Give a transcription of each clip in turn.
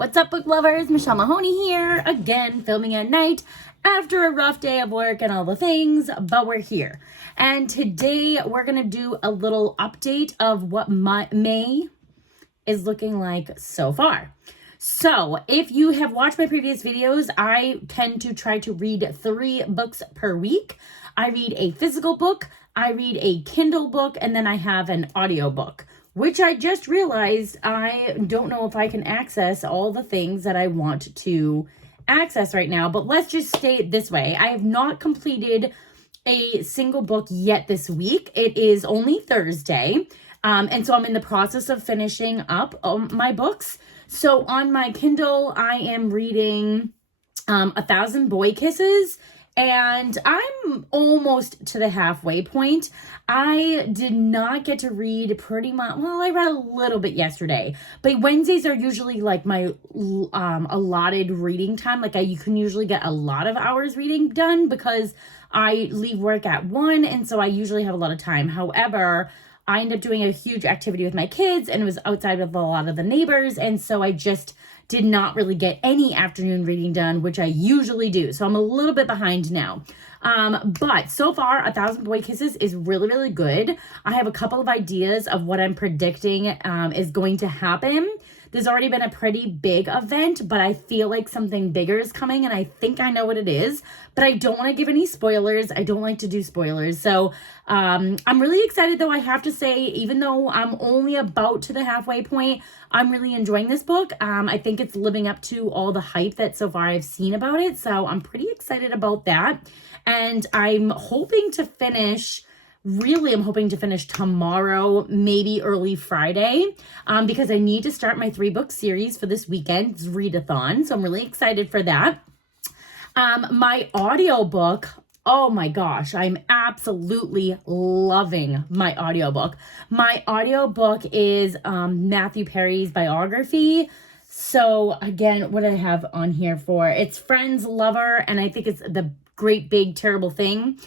What's up, book lovers? Michelle Mahoney here, again, filming at night after a rough day of work and all the things, but we're here. And today we're going to do a little update of what May is looking like so far. So if you have watched my previous videos, I tend to try to read 3 books per week. I read a physical book, I read a Kindle book, and then I have an audiobook, which I just realized I don't know if I can access all the things that I want to access right now. But let's just say it this way. I have not completed a single book yet this week. It is only Thursday. And so I'm in the process of finishing up my books. So on my Kindle, I am reading 1,000 Boy Kisses. And I'm almost to the halfway point. I did not get to read pretty much, well, I read a little bit yesterday, but Wednesdays are usually like my allotted reading time. Like you can usually get a lot of hours reading done because I leave work at 1, and so I usually have a lot of time. However, I end up doing a huge activity with my kids, and it was outside with a lot of the neighbors, and so I just did not really get any afternoon reading done, which I usually do. So I'm a little bit behind now. But so far, 1,000 Boy Kisses is really, really good. I have a couple of ideas of what I'm predicting is going to happen. There's already been a pretty big event, but I feel like something bigger is coming, and I think I know what it is, but I don't want to give any spoilers. I don't like to do spoilers. So I'm really excited, though. I have to say, even though I'm only about to the halfway point, I'm really enjoying this book. I think it's living up to all the hype that so far I've seen about it. So I'm pretty excited about that. And I'm hoping to finish tomorrow, maybe early Friday, because I need to start my 3-book series for this weekend's read-a-thon. So I'm really excited for that. My audiobook, oh my gosh, I'm absolutely loving my audiobook. My audiobook is Matthew Perry's biography. So again, what do I have on here for? It's Friend's Lover, and I think it's The Great Big Terrible Thing.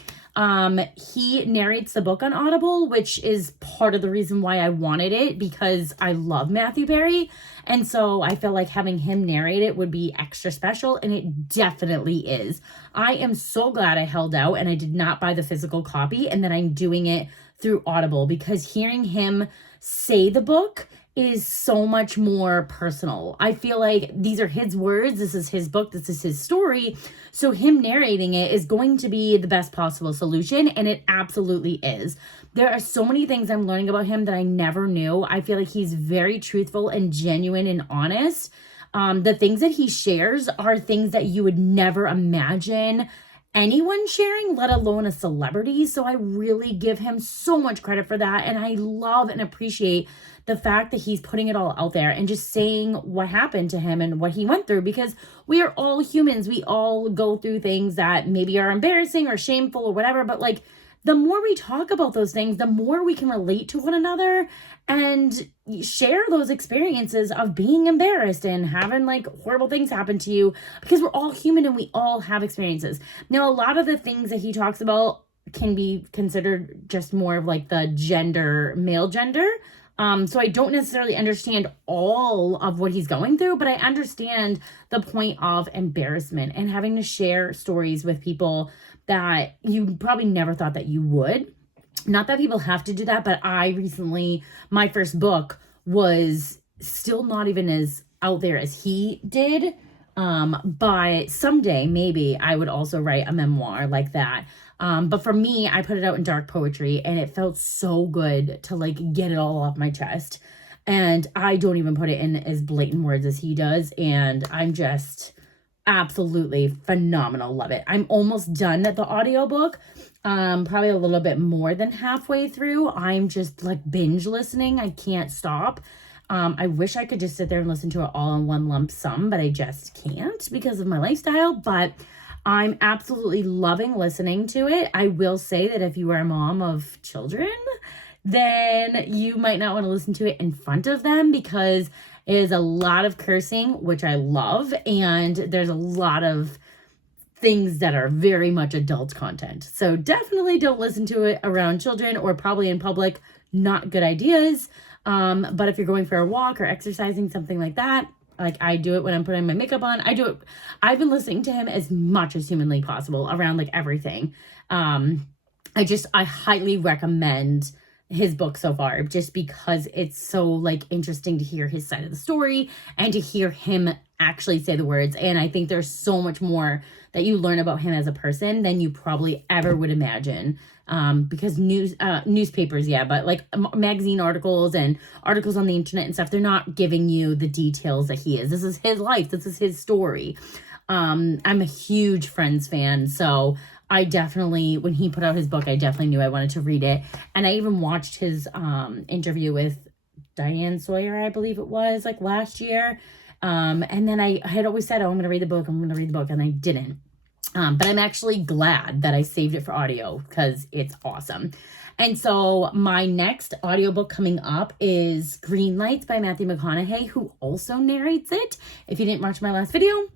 He narrates the book on Audible, which is part of the reason why I wanted it, because I love Matthew Perry. And so I feel like having him narrate it would be extra special, and it definitely is. I am so glad I held out and I did not buy the physical copy, and that I'm doing it through Audible, because hearing him say the book is so much more personal. I feel like these are his words. This is his book. This is his story. So him narrating it is going to be the best possible solution. And it absolutely is. There are so many things I'm learning about him that I never knew. I feel like he's very truthful and genuine and honest. The things that he shares are things that you would never imagine anyone sharing, let alone a celebrity. So I really give him so much credit for that. And I love and appreciate the fact that he's putting it all out there and just saying what happened to him and what he went through, because we are all humans. We all go through things that maybe are embarrassing or shameful or whatever. But like, the more we talk about those things, the more we can relate to one another and share those experiences of being embarrassed and having like horrible things happen to you, because we're all human and we all have experiences. Now, a lot of the things that he talks about can be considered just more of like the male gender. So I don't necessarily understand all of what he's going through, but I understand the point of embarrassment and having to share stories with people that you probably never thought that you would. Not that people have to do that, but my first book was still not even as out there as he did. But someday maybe I would also write a memoir like that. But for me, I put it out in dark poetry, and it felt so good to like get it all off my chest. And I don't even put it in as blatant words as he does. And I'm just absolutely phenomenal. Love it. I'm almost done at the audiobook. Probably a little bit more than halfway through. I'm just like binge listening. I can't stop. I wish I could just sit there and listen to it all in one lump sum, but I just can't because of my lifestyle. But I'm absolutely loving listening to it. I will say that if you are a mom of children, then you might not want to listen to it in front of them, because it is a lot of cursing, which I love, and there's a lot of things that are very much adult content. So definitely don't listen to it around children or probably in public. Not good ideas. But if you're going for a walk or exercising, something like that, Like, I do it when I'm putting my makeup on. I've been listening to him as much as humanly possible around like everything. I highly recommend his book so far, just because it's so like interesting to hear his side of the story and to hear him actually say the words. And I think there's so much more that you learn about him as a person than you probably ever would imagine. Because newspapers, yeah, but like magazine articles and articles on the internet and stuff, they're not giving you the details that he is. This is his life. This is his story. I'm a huge Friends fan, so I definitely, when he put out his book, I definitely knew I wanted to read it. And I even watched his interview with Diane Sawyer, I believe it was, like last year. And then I had always said, oh, I'm going to read the book, and I didn't. But I'm actually glad that I saved it for audio because it's awesome. And so my next audiobook coming up is Green Lights by Matthew McConaughey, who also narrates it, if you didn't watch my last video.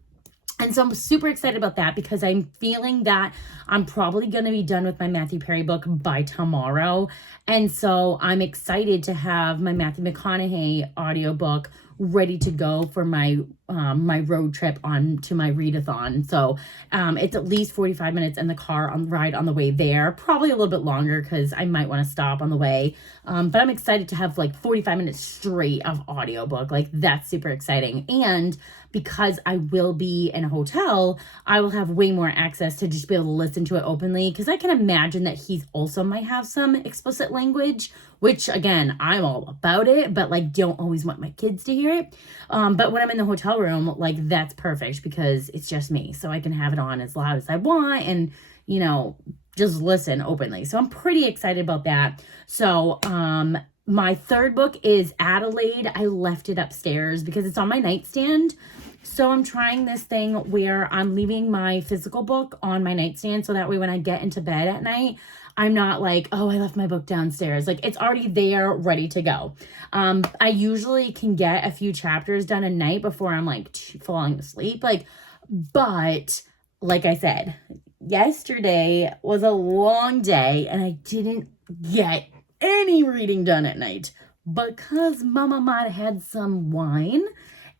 And so I'm super excited about that because I'm feeling that I'm probably going to be done with my Matthew Perry book by tomorrow. And so I'm excited to have my Matthew McConaughey audiobook ready to go for my my road trip on to my read-a-thon. So it's at least 45 minutes in the car ride on the way there, probably a little bit longer because I might want to stop on the way. But I'm excited to have like 45 minutes straight of audiobook. Like, that's super exciting. And because I will be in a hotel, I will have way more access to just be able to listen to it openly, because I can imagine that he's also might have some explicit language, which again, I'm all about it, but like don't always want my kids to hear it. But when I'm in the hotel room, like that's perfect because it's just me. So I can have it on as loud as I want and, you know, just listen openly. So I'm pretty excited about that. So, my third book is Adelaide. I left it upstairs because it's on my nightstand. So I'm trying this thing where I'm leaving my physical book on my nightstand. So that way when I get into bed at night, I'm not like, oh, I left my book downstairs. Like, it's already there, ready to go. I usually can get a few chapters done a night before I'm like falling asleep. But like I said, yesterday was a long day and I didn't get any reading done at night because Mama might have had some wine,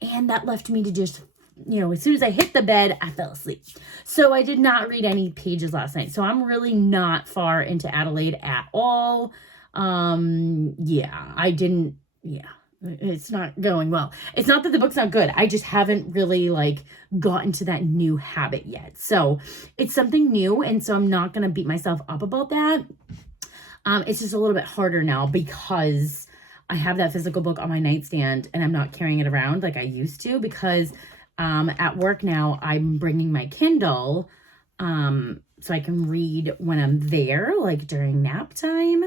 and that left me to just, you know, as soon as I hit the bed, I fell asleep. So I did not read any pages last night. So I'm really not far into Adelaide at all. It's not going well. It's not that the book's not good. I just haven't really like gotten to that new habit yet. So it's something new. And so I'm not going to beat myself up about that. It's just a little bit harder now because I have that physical book on my nightstand and I'm not carrying it around like I used to, because at work now I'm bringing my Kindle so I can read when I'm there, like during nap time.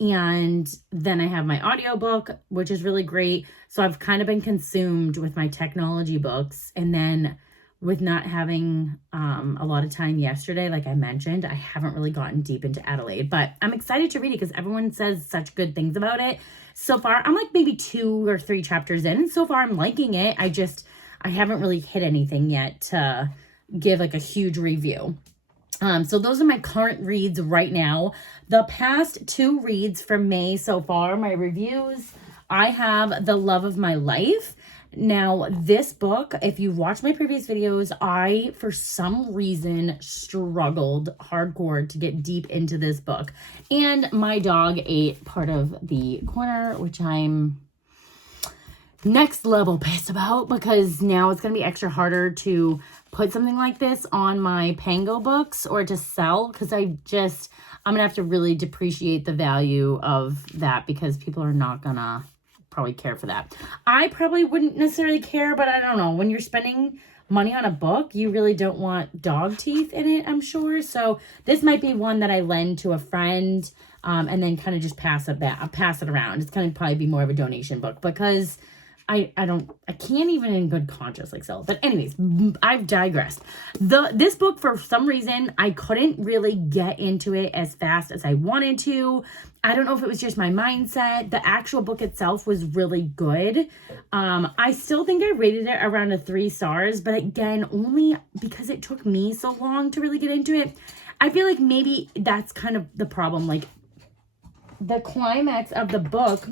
And then I have my audiobook, which is really great. So I've kind of been consumed with my technology books. And then with not having a lot of time yesterday, like I mentioned, I haven't really gotten deep into Adelaide. But I'm excited to read it because everyone says such good things about it. So far, I'm like maybe 2 or 3 chapters in. And so far, I'm liking it. I haven't really hit anything yet to give like a huge review. So those are my current reads right now. The past 2 reads for May so far, my reviews, I have The Love of My Life. Now, this book, if you watch my previous videos, I, for some reason, struggled hardcore to get deep into this book. And my dog ate part of the corner, which I'm next level pissed about because now it's going to be extra harder to put something like this on my Pango books or to sell, because I'm going to have to really depreciate the value of that because people are not going to probably care for that. I probably wouldn't necessarily care, but I don't know. When you're spending money on a book, you really don't want dog teeth in it, I'm sure. So this might be one that I lend to a friend and then kind of just pass it around. It's going to probably be more of a donation book because I can't even in good conscience like sell it. But anyways, I've digressed. This book, for some reason, I couldn't really get into it as fast as I wanted to. I don't know if it was just my mindset. The actual book itself was really good. I still think I rated it around a 3 stars, but again, only because it took me so long to really get into it. I feel like maybe that's kind of the problem. Like, the climax of the book,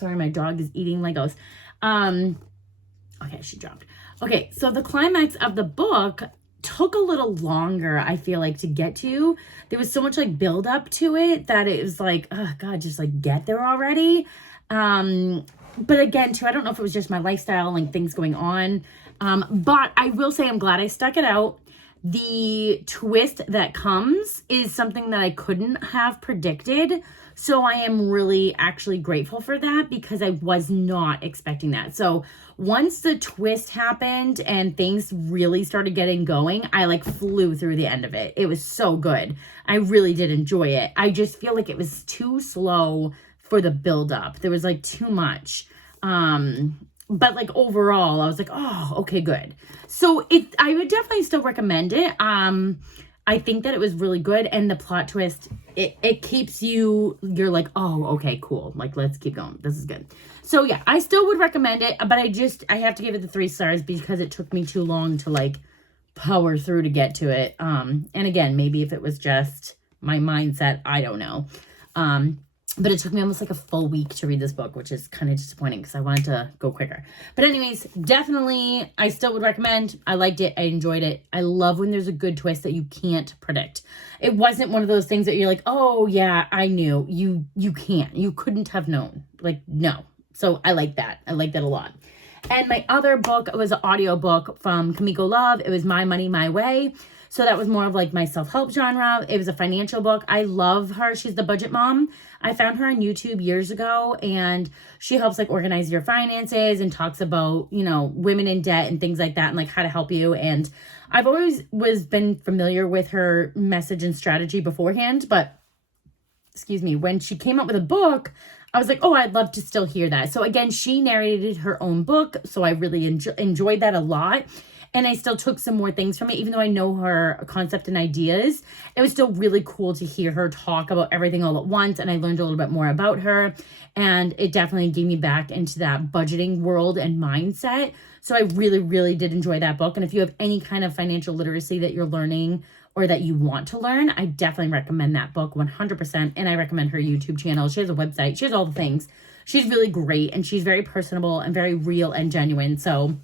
sorry, my dog is eating Legos. Okay, she dropped. Okay, so the climax of the book took a little longer, I feel like, to get to. There was so much like build up to it that it was like, oh God, just like get there already. But again, too, I don't know if it was just my lifestyle and things going on. But I will say I'm glad I stuck it out. The twist that comes is something that I couldn't have predicted. So I am really actually grateful for that because I was not expecting that. So once the twist happened and things really started getting going, I like flew through the end of it. It was so good. I really did enjoy it. I just feel like it was too slow for the buildup. There was like too much. But like overall, I was like, oh, okay, good. So I would definitely still recommend it. I think that it was really good. And the plot twist, it keeps you're like, oh, okay, cool. Like, let's keep going. This is good. So yeah, I still would recommend it, but I have to give it the 3 stars because it took me too long to like power through to get to it. And again, maybe if it was just my mindset, I don't know. But it took me almost like a full week to read this book, which is kind of disappointing because I wanted to go quicker. But anyways, definitely, I still would recommend. I liked it. I enjoyed it. I love when there's a good twist that you can't predict. It wasn't one of those things that you're like, oh, yeah, I knew. You can't. You couldn't have known. Like, no. So I like that. I like that a lot. And my other book was an audiobook from Kamiko Love. It was My Money, My Way. So that was more of like my self-help genre. It was a financial book. I love her. She's the budget mom. I found her on YouTube years ago, and she helps like organize your finances and talks about, you know, women in debt and things like that and like how to help you. And I've always been familiar with her message and strategy beforehand, but excuse me, when she came up with a book, I was like, oh, I'd love to still hear that. So again, she narrated her own book. So I really enjoyed that a lot. And I still took some more things from it, even though I know her concept and ideas. It was still really cool to hear her talk about everything all at once. And I learned a little bit more about her. And it definitely gave me back into that budgeting world and mindset. So I really, really did enjoy that book. And if you have any kind of financial literacy that you're learning or that you want to learn, I definitely recommend that book 100%. And I recommend her YouTube channel. She has a website. She has all the things. She's really great. And she's very personable and very real and genuine. So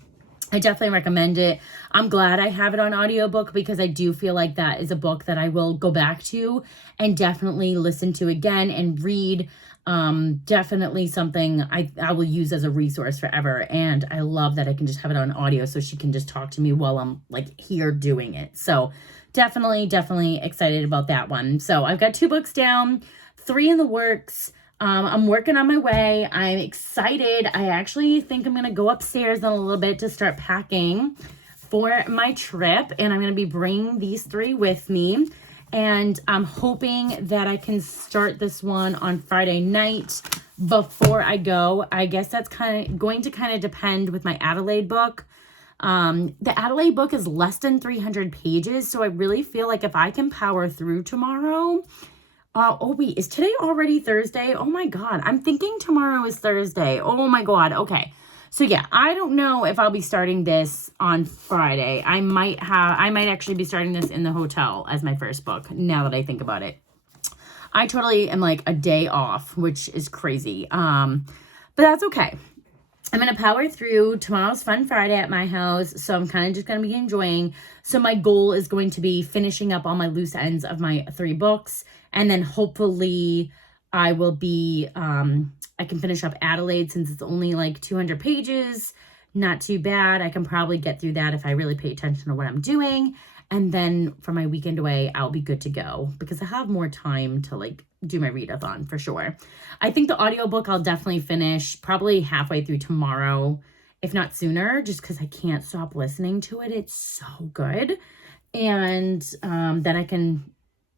I definitely recommend it. I'm glad I have it on audiobook because I do feel like that is a book that I will go back to and definitely listen to again and read. Definitely something I will use as a resource forever. And I love that I can just have it on audio so she can just talk to me while I'm like here doing it. So definitely excited about that one. So I've got 2 books down, 3 in the works. I'm working on my way. I'm excited. I actually think I'm going to go upstairs in a little bit to start packing for my trip. And I'm going to be bringing these 3 with me. And I'm hoping that I can start this one on Friday night before I go. I guess that's going to depend with my Adelaide book. The Adelaide book is less than 300 pages. So I really feel like if I can power through tomorrow... oh wait, is today already Thursday? Oh my God, I'm thinking tomorrow is Thursday. Oh my God, okay. So yeah, I don't know if I'll be starting this on Friday. I might actually be starting this in the hotel as my first book, now that I think about it. I totally am like a day off, which is crazy. But that's okay. I'm going to power through. Tomorrow's Fun Friday at my house, so I'm kind of just going to be enjoying. So my goal is going to be finishing up all my loose ends of my 3 books, and then hopefully I will be, I can finish up Adelaide since it's only like 200 pages. Not too bad. I can probably get through that if I really pay attention to what I'm doing. And then for my weekend away, I'll be good to go because I have more time to like do my read-a-thon for sure. I think the audiobook I'll definitely finish probably halfway through tomorrow, if not sooner, just because I can't stop listening to it. It's so good. And then I can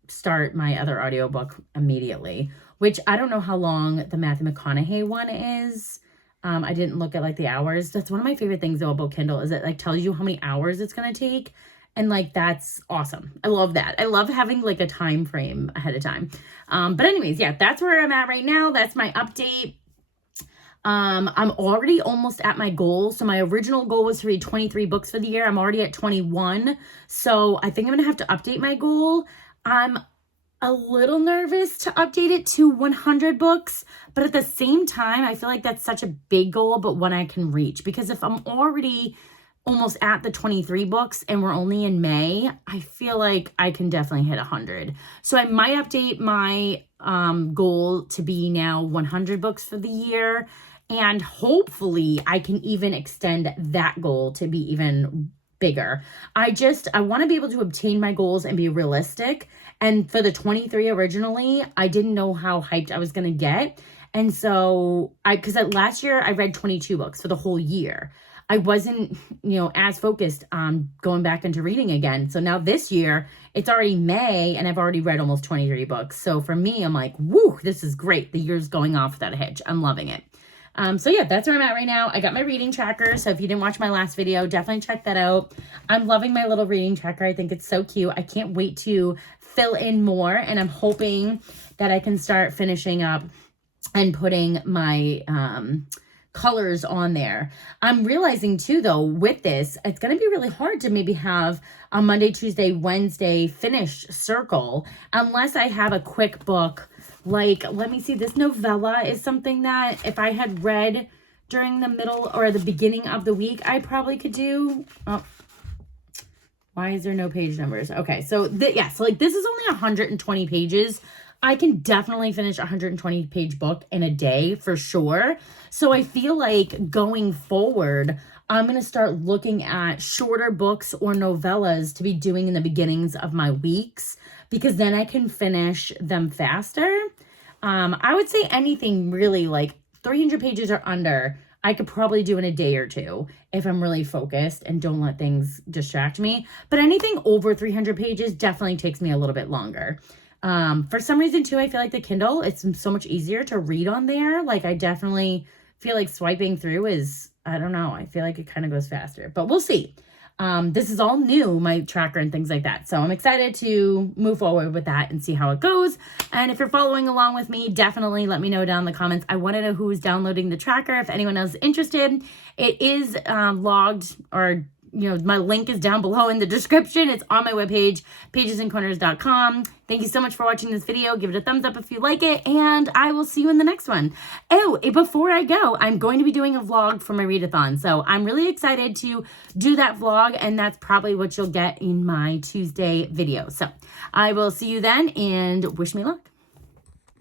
start my other audiobook immediately, which I don't know how long the Matthew McConaughey one is. I didn't look at like the hours. That's one of my favorite things though about Kindle is it like tells you how many hours it's going to take. And like, that's awesome. I love that. I love having like a time frame ahead of time. But anyways, yeah, that's where I'm at right now. That's my update. I'm already almost at my goal. So my original goal was to read 23 books for the year. I'm already at 21. So I think I'm going to have to update my goal. I'm a little nervous to update it to 100 books, but at the same time, I feel like that's such a big goal, but one I can reach, because if I'm already almost at the 23 books and we're only in May, I feel like I can definitely hit 100. So I might update my goal to be now 100 books for the year, and hopefully I can even extend that goal to be even bigger. I want to be able to obtain my goals and be realistic. And for the 23 originally, I didn't know how hyped I was going to get. And so because last year I read 22 books for the whole year. I wasn't, as focused on going back into reading again. So now this year, it's already May and I've already read almost 23 books. So for me, I'm like, woo, this is great. The year's going off without a hitch. I'm loving it. So yeah, that's where I'm at right now. I got my reading tracker. So if you didn't watch my last video, definitely check that out. I'm loving my little reading tracker. I think it's so cute. I can't wait to fill in more. And I'm hoping that I can start finishing up and putting my, colors on there. I'm realizing too, though, with this, it's going to be really hard to maybe have a Monday, Tuesday, Wednesday finished circle unless I have a quick book. Like, let me see, this novella is something that if I had read during the middle or the beginning of the week, I probably could do. Oh, why is there no page numbers? Okay, so so like this is only 120 pages. I can definitely finish a 120 page book in a day for sure. So I feel like going forward, I'm going to start looking at shorter books or novellas to be doing in the beginnings of my weeks, because then I can finish them faster. I would say anything really like 300 pages or under, I could probably do in a day or two if I'm really focused and don't let things distract me. But anything over 300 pages definitely takes me a little bit longer. For some reason too, I feel like the Kindle, it's so much easier to read on there. Like I definitely feel like swiping through is, I don't know, I feel like it kind of goes faster, but we'll see. This is all new, my tracker and things like that. So I'm excited to move forward with that and see how it goes. And if you're following along with me, definitely let me know down in the comments. I want to know who's downloading the tracker. If anyone else is interested, it is logged, or my link is down below in the description. It's on my webpage, pagesandcorners.com. Thank you so much for watching this video. Give it a thumbs up if you like it, and I will see you in the next one. Oh, before I go, I'm going to be doing a vlog for my read-a-thon. So I'm really excited to do that vlog, and that's probably what you'll get in my Tuesday video. So I will see you then, and wish me luck.